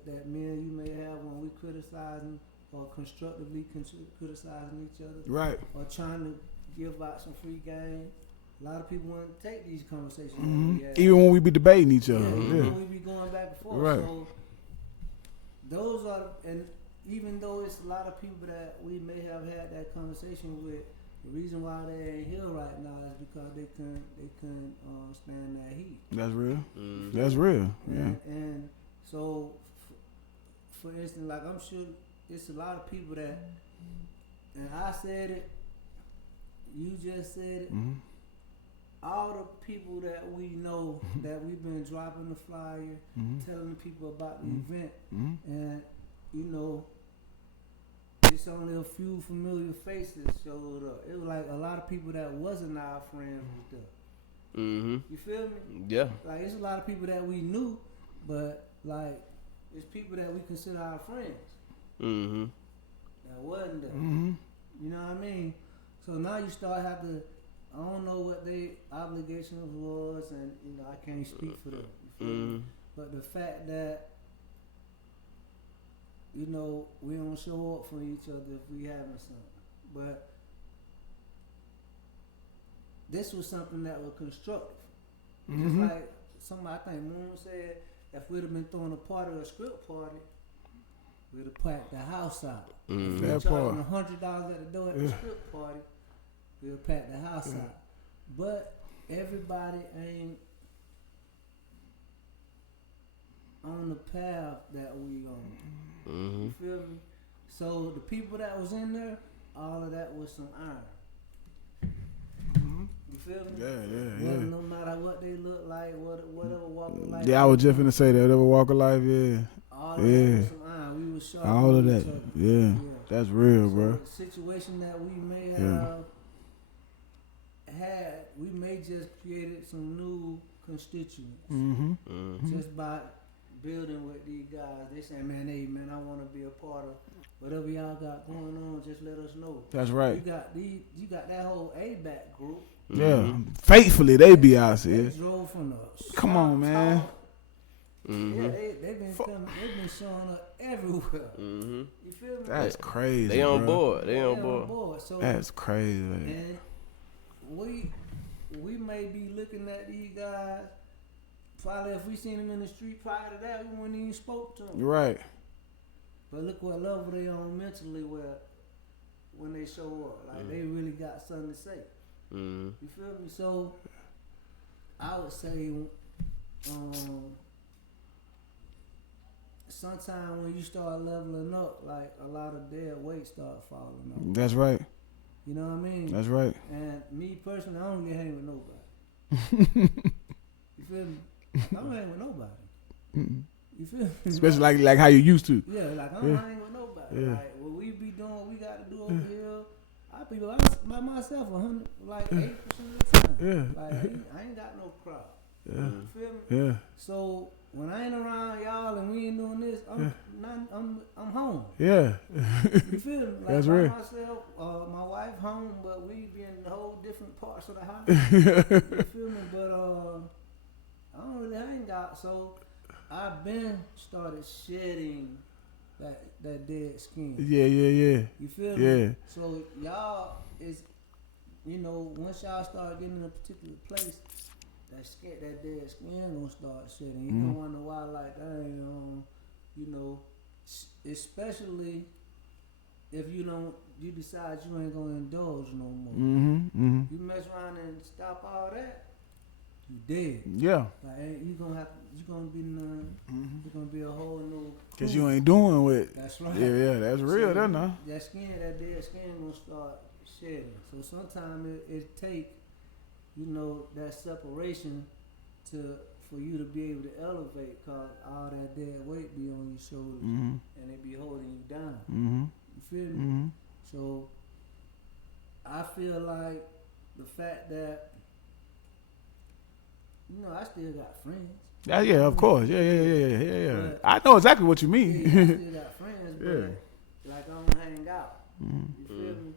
that me and you may have when we criticizing or constructively criticizing each other, right? Or trying to give out some free game. A lot of people want to take these conversations. That we have. Even when we be debating each other, even when we be going back and forth. Right. So those are, and even though it's a lot of people that we may have had that conversation with, the reason why they ain't here right now is because they couldn't stand that heat. That's real. That's real. Yeah. And so, for instance, like I'm sure it's a lot of people that, and I said it, you just said it. All the people that we know that we've been dropping the flyer, telling the people about the event, and you know, it's only a few familiar faces showed up. It was like a lot of people that wasn't our friends was there. You feel me? Yeah. Like it's a lot of people that we knew, but like it's people that we consider our friends. That wasn't there. You know what I mean? So now you start have to. I don't know what their obligations was, and you know I can't speak for them. You feel me? But the fact that, you know, we don't show up for each other if we having something. But this was something that was constructive. Just like somebody, I think Moon said, if we'd have been throwing a party or a script party, we'd have packed the house out. If we were charging $100 at the door at the script party, we'd have packed the house out. But everybody ain't on the path that we on. You feel me? So the people that was in there, all of that was some iron. You feel me? Yeah. No matter what they look like, whatever walk of life. Yeah, I was just finna say that. Whatever walk of life, all of that was some iron. We was sharp. All of that. Yeah. That's real, so bro. The situation that we may have had, we may just created some new constituents just by building with these guys. They say, man, I want to be a part of whatever y'all got going on. Just let us know. That's right. You got that whole ABAC group. Yeah, faithfully they be out They here. drove from the Come on, man. Yeah, they've been showing up everywhere. You feel me? That's crazy. They on bro. board. They on board. So that's crazy. And we may be looking at these guys. Probably if we seen them in the street prior to that, we wouldn't even spoke to them. Right. But look what level they on mentally when they show up. Like they really got something to say. You feel me? So I would say sometimes when you start leveling up, like a lot of dead weight start falling off. That's right. You know what I mean? That's right. And me personally, I don't get hang with nobody. You feel me? I don't hang with nobody. You feel me? Especially like how you used to. Yeah, like I don't hang with nobody. Yeah. Like what we be doing, what we got to do over here. I be by myself 100, like 8% of the time. Yeah. Like I ain't got no crowd. Yeah. You feel me? Yeah. So when I ain't around y'all and we ain't doing this, I'm home. Yeah. You feel me? Like That's by real. myself, my wife home, but we be in whole different parts of the house. You feel me? But I don't really hang out, so I've been started shedding that dead skin. Yeah. You feel Yeah. me? So y'all is, once y'all start getting in a particular place, that dead skin gonna start shedding. You gonna wonder why, like, especially if you decide you ain't gonna indulge no more. You mess around and stop all that, you dead. Yeah. Like you gonna be none. You're gonna be a whole new. Cause you ain't doing what. That's right. Yeah. That's real. That now. That dead skin gonna start shedding. So sometimes it take, that separation for you to be able to elevate, cause all that dead weight be on your shoulders and it be holding you down. You feel me? So I feel like the fact that I still got friends. Yeah, of course. Yeah. But, I know exactly what you mean. Yeah, I still got friends, but like I don't hang out. You feel me?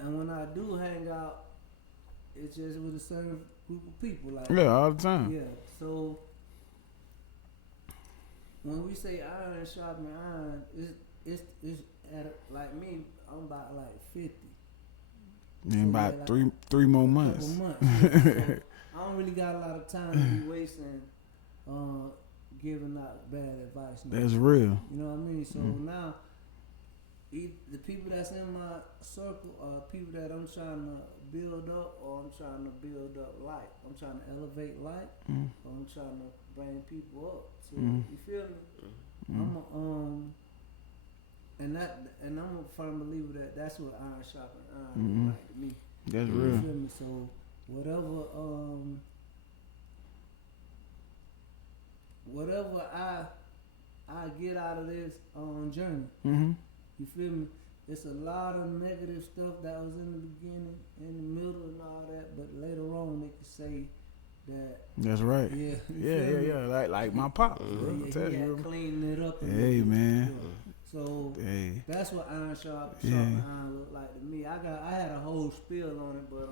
And when I do hang out, it's just with a certain group of people. Like Yeah, all the time. yeah. So when we say iron sharpening iron, it's at like me. I'm about like 50. In So, about like, three more months. Yeah. So I don't really got a lot of time to be wasting giving out bad advice. That's real. You know what I mean? So now, the people that's in my circle are people that I'm trying to build up, or I'm trying to build up light. I'm trying to elevate light, or I'm trying to bring people up. So you feel me? And I'm a firm believer that that's what iron sharpen iron look like to me. That's You real. feel me? So whatever I get out of this journey, you feel me? It's a lot of negative stuff that was in the beginning, in the middle, and all that. But later on, they can say that. That's right. Yeah. Yeah. Like my pops. He had cleaning it up. Hey, man. So that's what iron sharpen iron look like to me. I had a whole spiel on it, but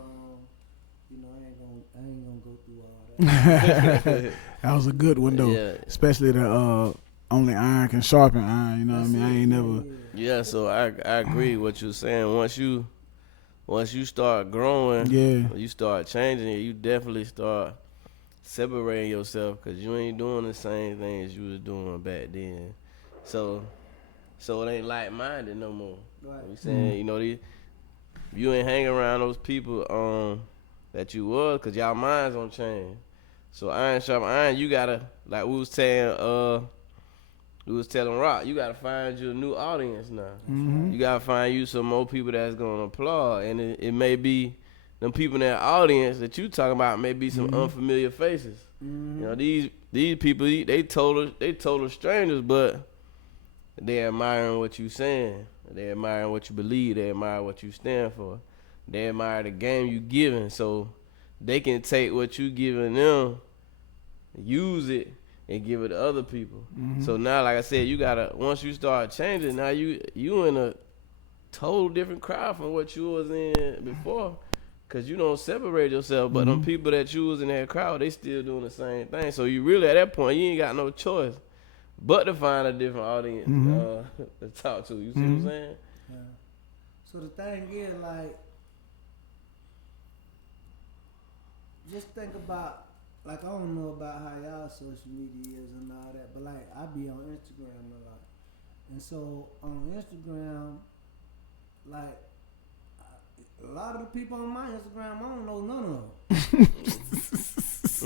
I ain't gonna go through all that. That was a good one though. Yeah. Especially the only iron can sharpen iron. You know what I mean? I ain't never. Yeah, so I agree with what you're saying. Once you start growing, you start changing it, you definitely start separating yourself, because you ain't doing the same things you was doing back then. So it ain't like-minded no more. Right. You saying, you ain't hanging around those people that you was, because y'all minds don't change. So iron sharpen iron, you gotta, like we was telling Rock, you gotta find you a new audience now. You gotta find you some more people that's gonna applaud, and it may be them people in that audience that you talking about may be some unfamiliar faces. These people, they total strangers, but they admiring what you saying. They admiring what you believe. They admire what you stand for. They admire the game you giving, so they can take what you giving them, use it, and give it to other people. So now, like I said, you gotta, once you start changing, now you in a total different crowd from what you was in before, because you don't separate yourself. But them people that you was in that crowd, they still doing the same thing. So you really, at that point, you ain't got no choice but to find a different audience to talk to. You see what I'm saying? Yeah. So the thing is, like, just think about, like, I don't know about how y'all social media is and all that, but like, I be on Instagram a lot. And so on Instagram, like, a lot of the people on my Instagram, I don't know none of them.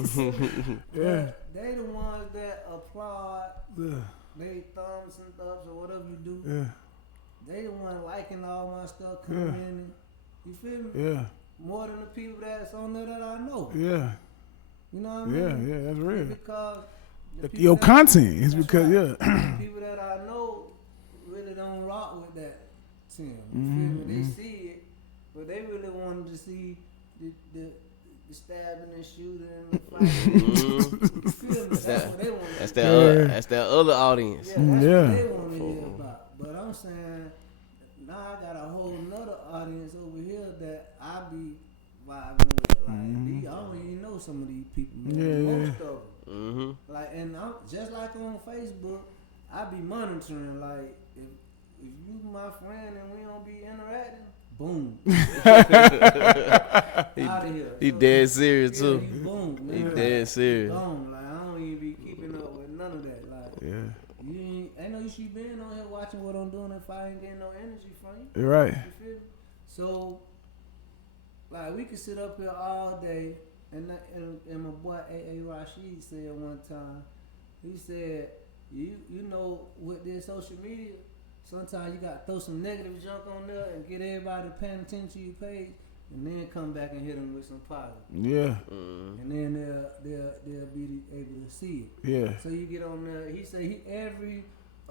Yeah. They the ones that applaud. Yeah. They thumbs and thumbs or whatever you do. Yeah. They the one liking all my stuff, Yeah. commenting. You feel me? Yeah. More than the people that's on there that I know. Yeah. You know what I mean? Yeah. Yeah. That's real. Because Your content is because right. The people that I know really don't rock with that team. You feel me? They see it, but they really wanted to see the stabbing and shooting and the fighting. You feel me? That's what they want. That's their other audience. Yeah, that's what they want to hear about. But I'm saying now I got a whole nother audience over here that I be vibing with. Like I don't even know some of these people. Most of them. Like, and I'm just like on Facebook, I be monitoring. Like, if you my friend and we don't be interacting, boom. Out of here. He dead serious too. Boom. Man. He dead serious. Boom. Like, I don't even be keeping up with none of that. Like, you ain't no you should be on here watching what I'm doing if I ain't getting no energy from you. You're right. You feel me? So, like, we could sit up here all day. And my boy A.A. Rashid said one time, he said, you know, with this social media, sometimes you got to throw some negative junk on there and get everybody paying attention to your page, and then come back and hit them with some positive. Yeah. And then they'll be able to see it. Yeah. So you get on there. He said every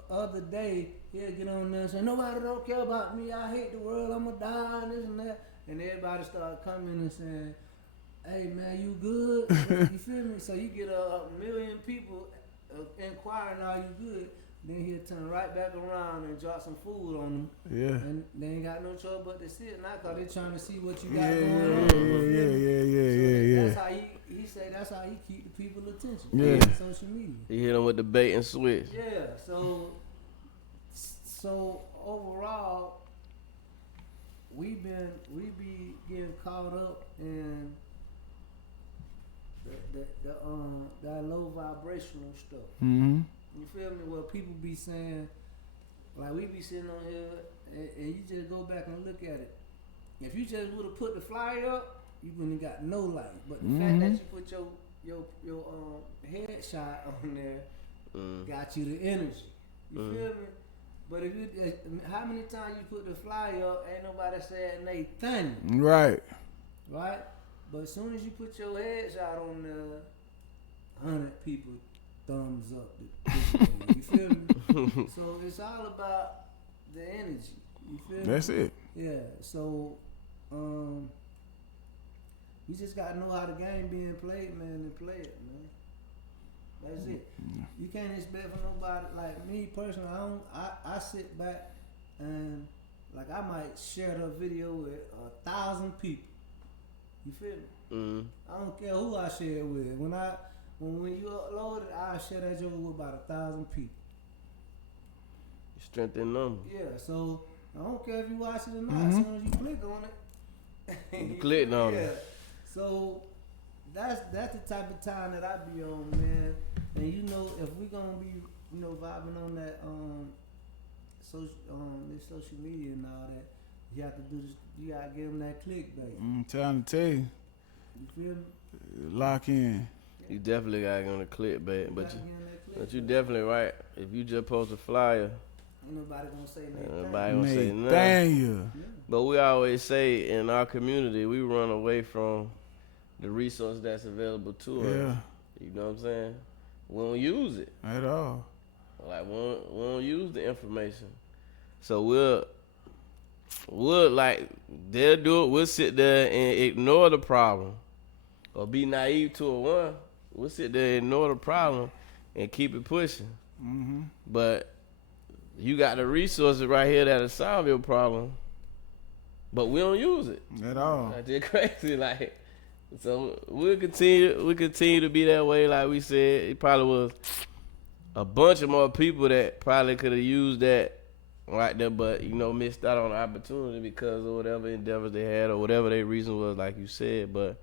other day he'll get on there and say, nobody don't care about me. I hate the world. I'm going to die and this and that. And everybody start coming and saying, hey man, you good? You feel me? So you get a million people inquiring, are you good? Then he'll turn right back around and drop some food on them. Yeah. And they ain't got no choice but to sit now because they trying to see what you got going on. Yeah. That's how he say that's how he keep the people attention. Yeah. Social media. He hit him with the bait and switch. Yeah. So overall, we be getting caught up in that low vibrational stuff. Mm-hmm. You feel me? Well, people be saying, like we be sitting on here, and you just go back and look at it. If you just would have put the flyer up, you wouldn't have got no light. But the fact that you put your headshot on there got you the energy. You feel me? But if you, how many times you put the flyer up, ain't nobody saying they thing. Right. Right? But as soon as you put your headshot on there, 100 people thumbs up. You feel me? So it's all about the energy. You feel me? That's it. Yeah. So we just gotta know how the game being played, man, and play it, man. That's it. You can't expect from nobody like me personally. I sit back and like I might share the video with 1,000 people. You feel me? I don't care who I share it with. When you upload it, I share that joke with about 1,000 people. Strength in numbers. Yeah, so I don't care if you watch it or not. As soon as you click on it, you clicked on it. So that's the type of time that I be on, man. And you know, if we gonna be, vibing on that this social media and all that, you have to do this. You gotta give them that clickbait. I'm trying to tell you. You feel me? Lock in. You definitely gotta get on the clickbait, but you definitely right. If you just post a flyer, ain't nobody gonna say nothing. Nobody gonna say nothing. Dang. But we always say in our community, we run away from the resource that's available to us. You know what I'm saying? We don't use it at all. Like we don't use the information. So we'll like they'll do it. We'll sit there and ignore the problem, or be naive to it. We'll sit there and ignore the problem and keep it pushing. But you got the resources right here that'll solve your problem, but we don't use it at all. That's just crazy. Like, so we'll continue to be that way. Like we said, it probably was a bunch of more people that probably could have used that right there, but missed out on the opportunity because of whatever endeavors they had or whatever their reason was, like you said. But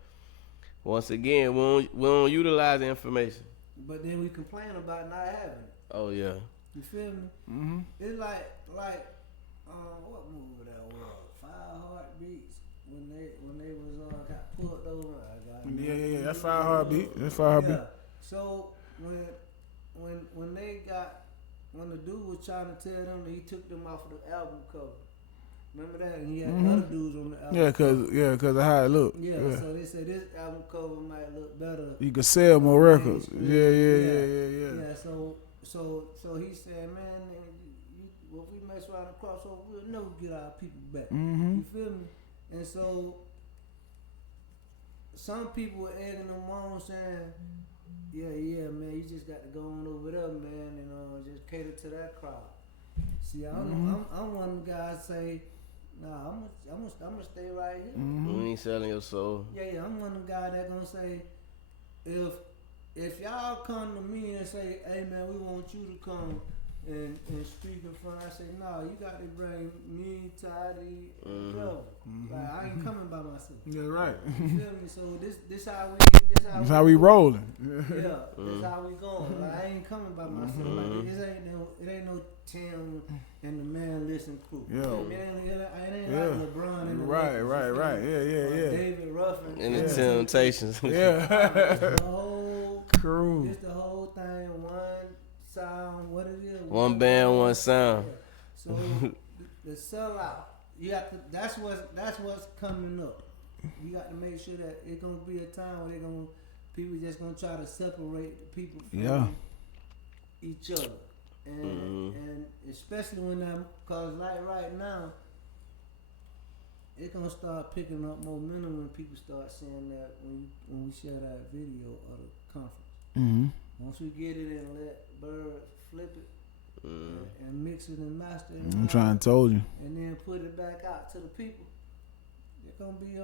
once again, we don't utilize the information. But then we complain about not having it. Oh yeah. You feel me? It's like what movie that was? 5 Heartbeats when they was got pulled over. Yeah. That's Fire Heartbeat. That's Fire Heartbeat. Yeah. So when they got when the dude was trying to tell them that he took them off of the album cover. Remember that? And he had other dudes on the album. Cause of how it looked. Yeah, so they said this album cover might look better. You could sell more records. Yeah. Yeah, so he said, man, if we mess around and cross over, we'll never get our people back. You feel me? And so some people were egging them on saying, yeah, man, you just got to go on over there, man, and just cater to that crowd. See, I'm one of the guys say, nah, I'm gonna stay right here. You ain't selling your soul. Yeah, I'm one of the guys that gonna say, if y'all come to me and say, hey man, we want you to come and speak in front, I say, no, you got to bring me, Toddy, and Joe. Like I ain't coming by myself. Yeah, right. You feel me? So this how we rolling. Yeah, this how we going. Like I ain't coming by myself. Like it ain't no Tim and the Man Listen crew. Yeah. It ain't like LeBron and the Right. Yeah. David Ruffin And the Temptations. Yeah. the whole crew. It's the whole thing. One sound. What it is? One band, one sound. So the sellout. You have to. That's what's coming up. You got to make sure that it's gonna be a time where people just gonna try to separate the people from each other, and especially when cause like right now, it's gonna start picking up momentum when people start saying that when we share that video of the conference. Once we get it and let Bird flip it and mix it and master it, I'm trying to told you, and then put it back out to the people. It's gonna be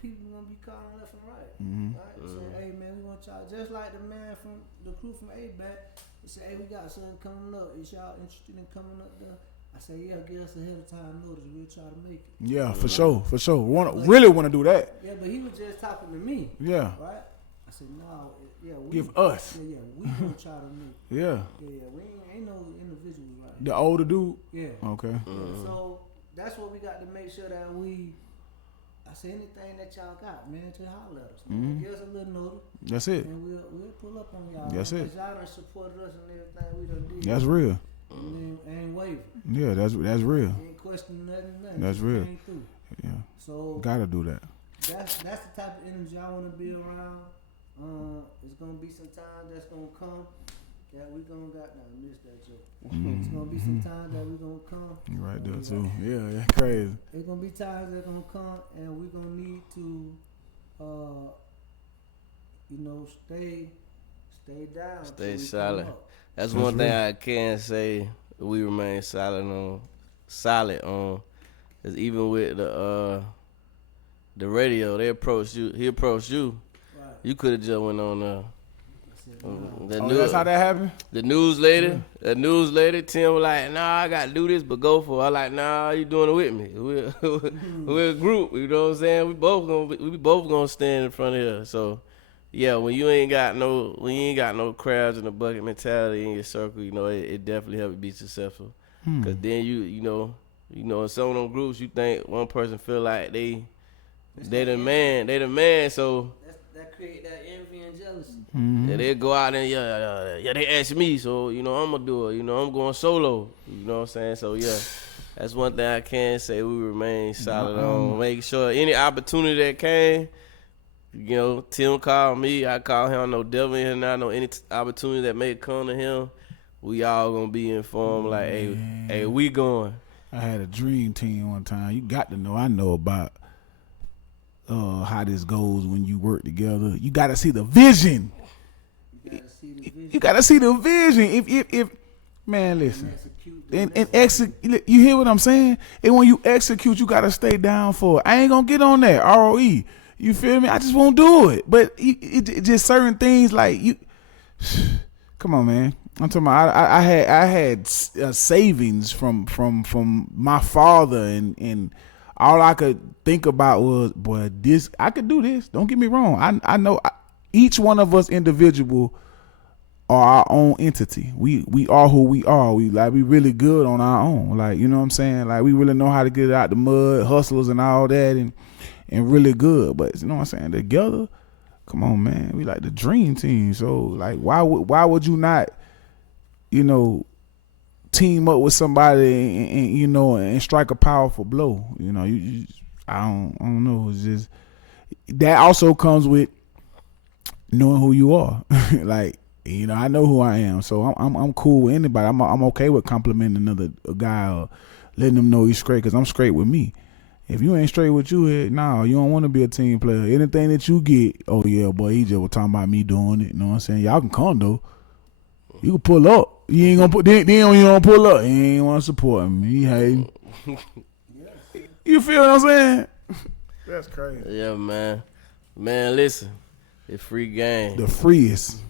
people gonna be calling left and right. Right? Saying, hey man, we want y'all just like the man from the crew from A-Back. They say, hey, we got something coming up. Is y'all interested in coming up there? I say, yeah, give us ahead of time notice. We'll try to make it. Yeah, for sure. Really want to do that. Yeah, but he was just talking to me. Yeah. Right? I said, no, give us. Yeah, we gonna try to make it. Yeah. Yeah, we ain't no individuals right here. The older dude? Yeah. Okay. Yeah, so that's what we got to make sure that I say anything that y'all got, man, just holler at us. Give us a little notice. That's it. And we'll pull up on y'all. That's it. Because y'all done supported us and everything we done did. That's real. And ain't wavering. Yeah, that's real. Ain't questioning nothing. That's real. Came through. Yeah. So gotta do that. That's the type of energy I want to be around. It's gonna be some time that's gonna come that we gonna I missed that joke. It's gonna be some time that we gonna come. You right there too. Yeah, crazy. It's gonna be times that gonna come and we gonna need to, stay down. Stay silent. That's one thing I can say. We remain solid on. Is even with the radio, they approached you. He approached you. Right. You could have just went on that's how that happened? The news lady, Tim was like, nah, I got to do this, but go for it. I like, nah, you doing it with me. We're a group, you know what I'm saying? We both gonna stand in front of her. So, yeah, when you ain't got no crabs in the bucket mentality in your circle, it definitely help you be successful. Because then you know, in some of them groups, you think one person feel like they the man, so that create that envy and jealousy. Yeah, they go out and they ask me, so I'm gonna do it. I'm going solo. You know what I'm saying? So yeah, that's one thing I can say. We remain solid on making sure any opportunity that came. Tim called me, I call him. I know Devin here now. I know any opportunity that may come to him, we all gonna be informed. Like, hey, we going. I had a dream team one time. You got to know. I know about how this goes when you work together. You got to see the vision. You got to see the vision. If man, listen, and execute. You hear what I'm saying? And when you execute, you got to stay down for it. I ain't gonna get on that ROE. You feel me? I just won't do it. But it just certain things like you. Come on, man. I'm talking about. I had savings from my father, and all I could think about was, boy, this I could do this. Don't get me wrong. I know each one of us individual are our own entity. We are who we are. We really good on our own. Like, you know what I'm saying? Like, we really know how to get out the mud, hustlers and all that, and and really good. But you know what I'm saying? Together, come on, man. We like the dream team. So like, why would you not, you know, team up with somebody and you know and strike a powerful blow? You know, I don't know. It's just that also comes with knowing who you are. Like, you know, I know who I am, so I'm cool with anybody. I'm okay with complimenting another guy or letting them know he's straight, because I'm straight with me. If you ain't straight with you, you don't want to be a team player. Anything that you get, oh yeah, boy, he just was talking about me doing it. You know what I'm saying? Y'all can come though. You can pull up. You ain't gonna put. Then you don't pull up. You ain't want to support me. He hating. You feel what I'm saying? That's crazy. Yeah, man. Man, listen. It's free game. The freest.